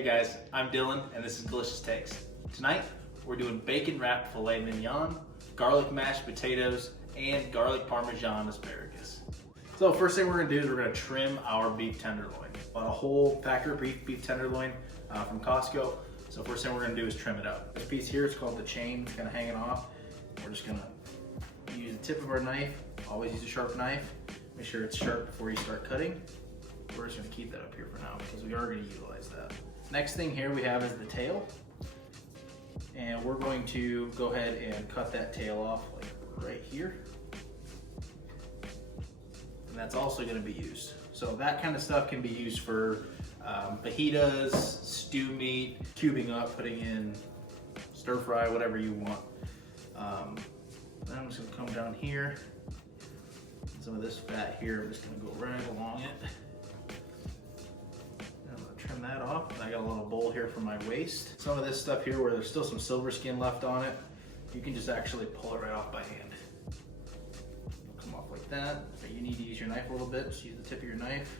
Hey guys, I'm Dylan and this is Delicious Takes. Tonight we're doing bacon wrapped filet mignon, garlic mashed potatoes, and garlic parmesan asparagus. So first thing we're gonna do is we're gonna trim our beef tenderloin. Bought a whole factory beef tenderloin from Costco. So first thing we're gonna do is trim it up. This piece here is called the chain, it's kind of hanging off. We're just gonna use the tip of our knife. Always use a sharp knife. Make sure it's sharp before you start cutting. We're just gonna keep that up here for now because we are gonna utilize that. Next thing here we have is the tail. And we're going to go ahead and cut that tail off like right here. And that's also gonna be used. So that kind of stuff can be used for fajitas, stew meat, cubing up, putting in stir fry, whatever you want. Then I'm just gonna come down here. Some of this fat here, I'm just gonna go right along it. And I'm gonna trim that off. I got a little bowl here for my waist. Some of this stuff here where there's still some silver skin left on it, you can just actually pull it right off by hand. It'll come off like that. But you need to use your knife a little bit, just use the tip of your knife.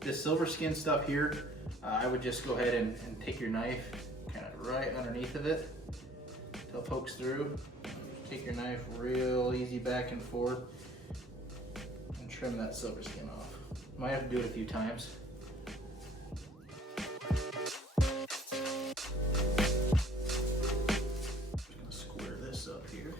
This silver skin stuff here, I would just go ahead and take your knife kind of right underneath of it until it pokes through. Take your knife real easy back and forth and trim that silver skin off. Might have to do it a few times. Just gonna square this up here.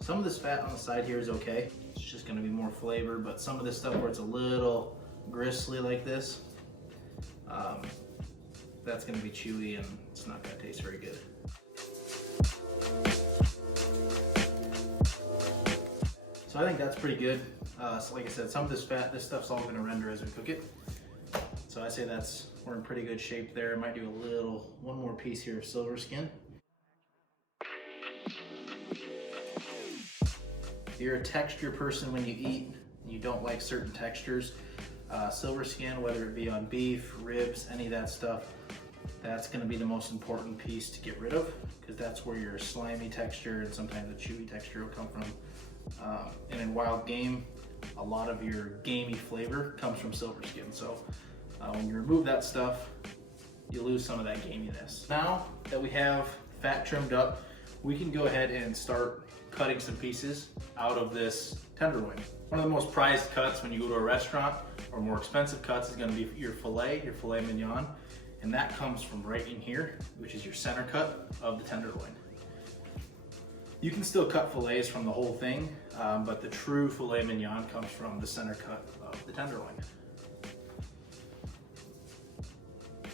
Some of this fat on the side here is okay. It's just gonna be more flavor, but some of this stuff where it's a little gristly like this, that's gonna be chewy and it's not gonna taste very good. So I think that's pretty good. So like I said, some of this fat, this stuff's all gonna render as we cook it. So I say we're in pretty good shape there. I might do one more piece here of silver skin. If you're a texture person when you eat and you don't like certain textures, silver skin, whether it be on beef, ribs, any of that stuff, that's gonna be the most important piece to get rid of because that's where your slimy texture and sometimes the chewy texture will come from. And in wild game, a lot of your gamey flavor comes from silver skin. So when you remove that stuff, you lose some of that gaminess. Now that we have fat trimmed up, we can go ahead and start cutting some pieces out of this tenderloin. One of the most prized cuts when you go to a restaurant, or more expensive cuts, is gonna be your filet mignon. And that comes from right in here, which is your center cut of the tenderloin. You can still cut fillets from the whole thing, but the true filet mignon comes from the center cut of the tenderloin.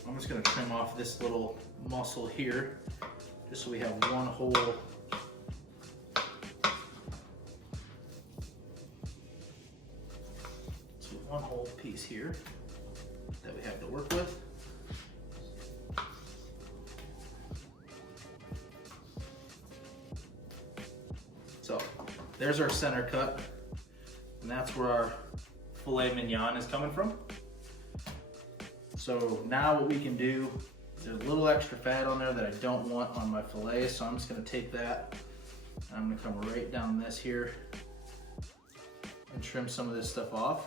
I'm just gonna trim off this little muscle here, just so we have one whole piece here that we have to work with. So there's our center cut, and that's where our filet mignon is coming from. So now what we can do is there's a little extra fat on there that I don't want on my filet, so I'm just gonna take that and I'm gonna come right down this here and trim some of this stuff off.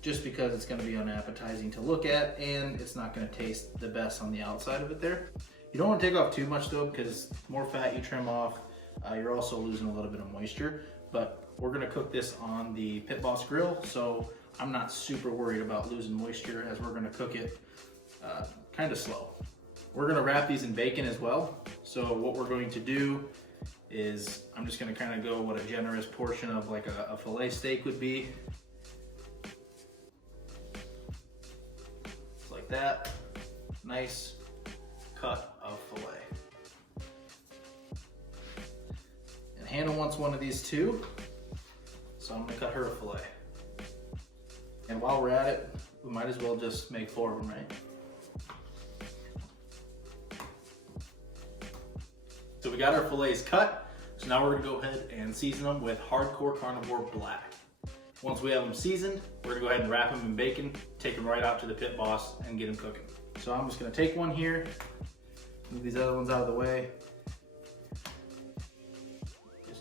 Just because it's gonna be unappetizing to look at and it's not gonna taste the best on the outside of it there. You don't wanna take off too much though, because the more fat you trim off, you're also losing a little bit of moisture. But we're gonna cook this on the Pit Boss grill, so I'm not super worried about losing moisture as we're gonna cook it kind of slow. We're gonna wrap these in bacon as well. So what we're going to do is I'm just gonna kind of go what a generous portion of like a filet steak would be. Like that, nice cut of filet. And Hannah wants one of these too, so I'm gonna cut her a filet. And while we're at it, we might as well just make 4 of them, right? So we got our fillets cut, so now we're gonna go ahead and season them with Hardcore Carnivore Black. Once we have them seasoned, we're gonna go ahead and wrap them in bacon, take them right out to the Pit Boss and get them cooking. So I'm just gonna take one here, move these other ones out of the way.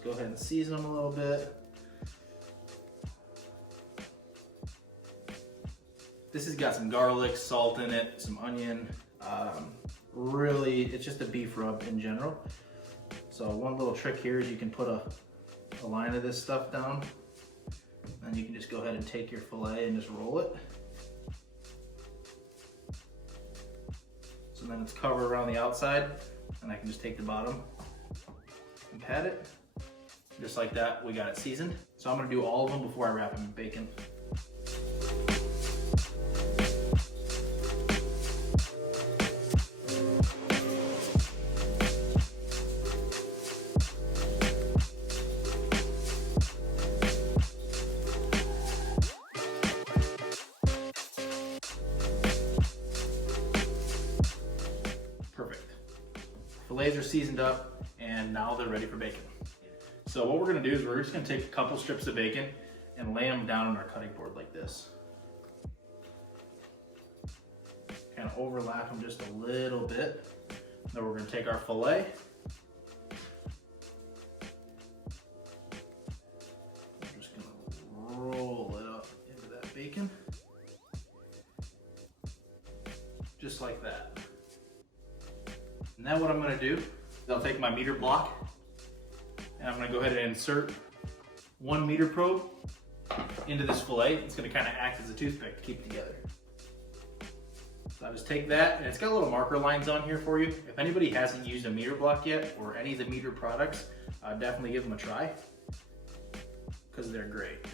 go ahead and season them a little bit. This has got some garlic, salt in it, some onion. Really, it's just a beef rub in general. So one little trick here is you can put a line of this stuff down, and you can just go ahead and take your filet and just roll it. So then it's covered around the outside, and I can just take the bottom and pat it. Just like that, we got it seasoned. So I'm gonna do all of them before I wrap them in bacon. Fillets are seasoned up, and now they're ready for bacon. So what we're gonna do is we're just gonna take a couple strips of bacon and lay them down on our cutting board like this. Kind of overlap them just a little bit. Then we're gonna take our fillet. I'm just gonna roll it up into that bacon. Just like that. Now what I'm gonna do is I'll take my meter block and I'm gonna go ahead and insert 1 meter probe into this fillet. It's gonna kind of act as a toothpick to keep it together. So I just take that, and it's got little marker lines on here for you. If anybody hasn't used a meter block yet or any of the meter products, definitely give them a try because they're great.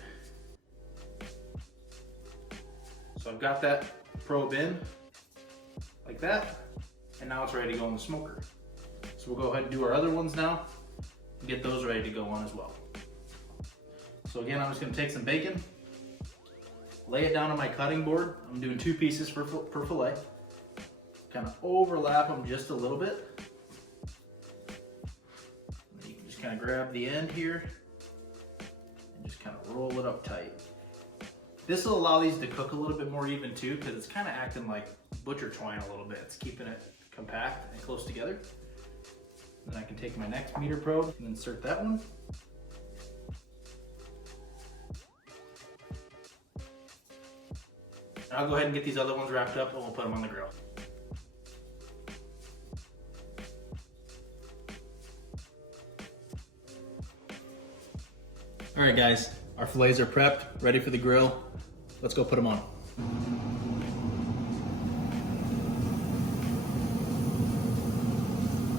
So I've got that probe in like that. And now it's ready to go in the smoker. So we'll go ahead and do our other ones now and get those ready to go on as well. So again, I'm just gonna take some bacon, lay it down on my cutting board. I'm doing 2 pieces per fillet. Kind of overlap them just a little bit. And you can just kind of grab the end here and just kind of roll it up tight. This will allow these to cook a little bit more even too, because it's kind of acting like butcher twine a little bit. It's keeping it compact and close together. Then I can take my next meter probe and insert that one. And I'll go ahead and get these other ones wrapped up, and we'll put them on the grill. All right guys, our fillets are prepped, ready for the grill. Let's go put them on.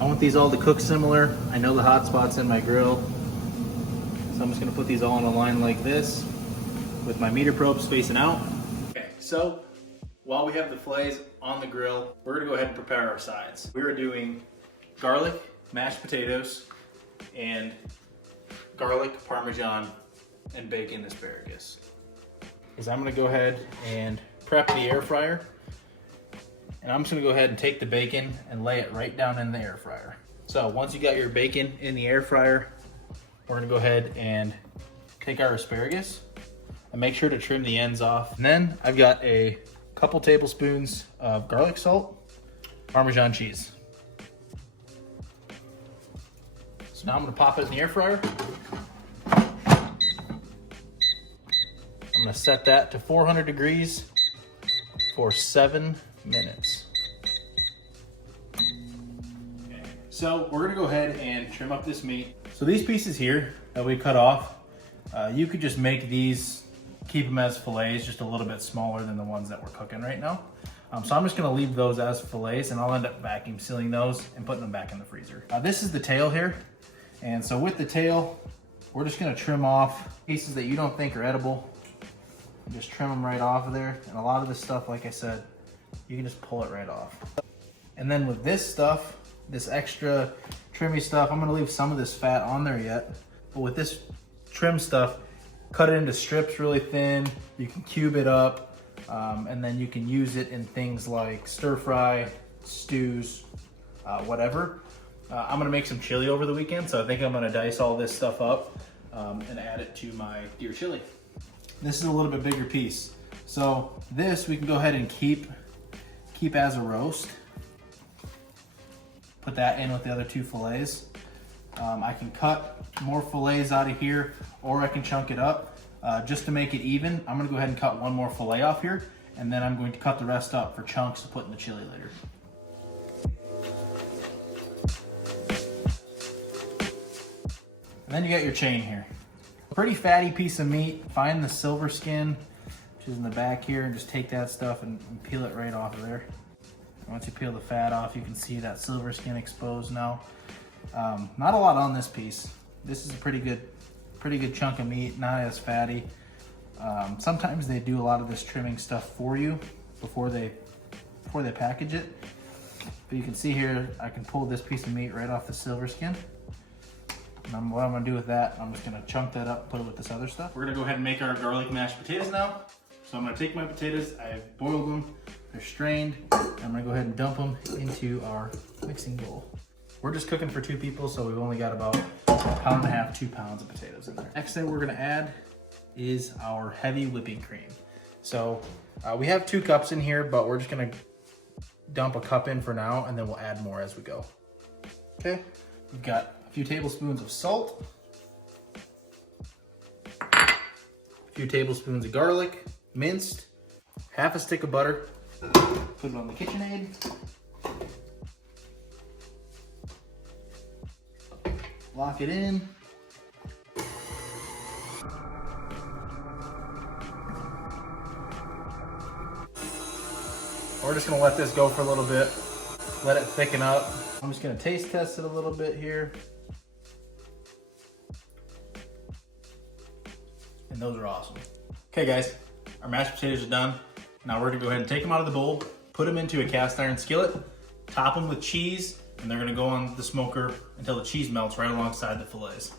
I want these all to cook similar. I know the hot spots in my grill. So I'm just gonna put these all on a line like this with my meter probes facing out. Okay, so while we have the fillets on the grill, we're gonna go ahead and prepare our sides. We are doing garlic, mashed potatoes, and garlic, Parmesan, and bacon asparagus. Because I'm gonna go ahead and prep the air fryer. And I'm just gonna go ahead and take the bacon and lay it right down in the air fryer. So once you got your bacon in the air fryer, we're gonna go ahead and take our asparagus and make sure to trim the ends off. And then I've got a couple tablespoons of garlic salt, Parmesan cheese. So now I'm gonna pop it in the air fryer. I'm gonna set that to 400 degrees for 7 minutes. Okay, so we're gonna go ahead and trim up this meat. So these pieces here that we cut off, you could just make these, keep them as fillets, just a little bit smaller than the ones that we're cooking right now. So I'm just gonna leave those as fillets, and I'll end up vacuum sealing those and putting them back in the freezer. This is the tail here. And so with the tail, we're just gonna trim off pieces that you don't think are edible. Just trim them right off of there. And a lot of this stuff, like I said, you can just pull it right off. And then with this stuff, this extra trimmy stuff, I'm gonna leave some of this fat on there yet. But with this trim stuff, cut it into strips really thin. You can cube it up, and then you can use it in things like stir fry, stews, whatever. I'm gonna make some chili over the weekend, so I think I'm gonna dice all this stuff up and add it to my deer chili. This is a little bit bigger piece. So this we can go ahead and keep as a roast. Put that in with the other 2 fillets. I can cut more fillets out of here, or I can chunk it up. Just to make it even, I'm gonna go ahead and cut one more fillet off here, and then I'm going to cut the rest up for chunks to put in the chili later. And then you got your chain here. Pretty fatty piece of meat. Find the silver skin, which is in the back here, and just take that stuff and peel it right off of there. And once you peel the fat off, you can see that silver skin exposed now. Not a lot on this piece. This is a pretty good chunk of meat, not as fatty. Sometimes they do a lot of this trimming stuff for you before they package it. But you can see here, I can pull this piece of meat right off the silver skin. And what I'm gonna do with that, I'm just gonna chunk that up, put it with this other stuff. We're gonna go ahead and make our garlic mashed potatoes now. So I'm gonna take my potatoes, I've boiled them, they're strained. I'm gonna go ahead and dump them into our mixing bowl. We're just cooking for 2 people, so we've only got about 1.5 pounds, 2 pounds of potatoes in there. Next thing we're gonna add is our heavy whipping cream. So we have 2 cups in here, but we're just gonna dump a cup in for now, and then we'll add more as we go. Okay, we've got a few tablespoons of salt, a few tablespoons of garlic, minced, half a stick of butter, put it on the KitchenAid. Lock it in. We're just gonna let this go for a little bit, let it thicken up. I'm just gonna taste test it a little bit here. And those are awesome. Okay guys, our mashed potatoes are done. Now we're gonna go ahead and take them out of the bowl, put them into a cast iron skillet, top them with cheese, and they're gonna go on the smoker until the cheese melts right alongside the fillets.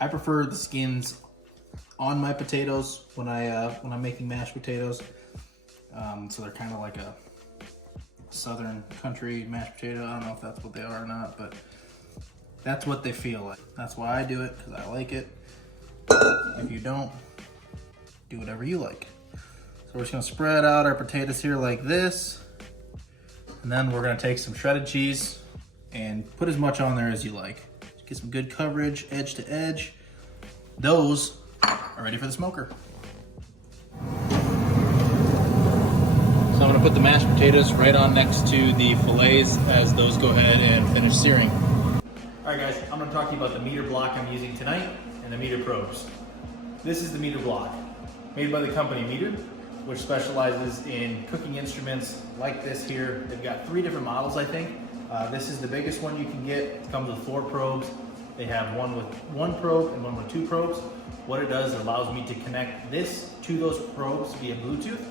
I prefer the skins on my potatoes when I'm making mashed potatoes. So they're kind of like a southern country mashed potato. I don't know if that's what they are or not, but that's what they feel like. That's why I do it, because I like it. If you don't, do whatever you like. So we're just gonna spread out our potatoes here like this. And then we're gonna take some shredded cheese and put as much on there as you like. Get some good coverage, edge to edge. Those are ready for the smoker. So I'm gonna put the mashed potatoes right on next to the fillets as those go ahead and finish searing. All right guys, I'm gonna talk to you about the meter block I'm using tonight and the meter probes. This is the meter block, made by the company Meter, which specializes in cooking instruments like this here. They've got 3 different models, I think. This is the biggest one you can get. It comes with 4 probes. They have one with 1 probe and one with 2 probes. What it does, it allows me to connect this to those probes via Bluetooth.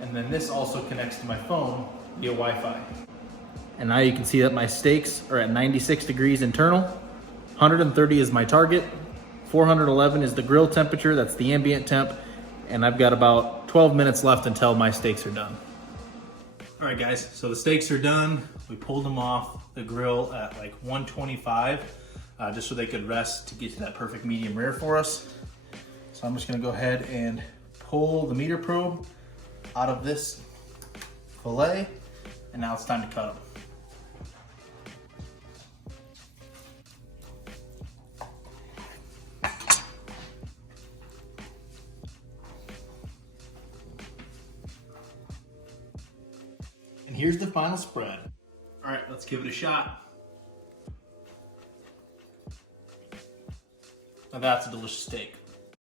And then this also connects to my phone via Wi-Fi. And now you can see that my steaks are at 96 degrees internal. 130 is my target. 411 is the grill temperature, that's the ambient temp. And I've got about 12 minutes left until my steaks are done. All right guys, so the steaks are done. We pulled them off the grill at like 125, just so they could rest to get to that perfect medium rare for us. So I'm just gonna go ahead and pull the meter probe out of this fillet, and now it's time to cut them. And here's the final spread. All right, let's give it a shot. Now that's a delicious steak.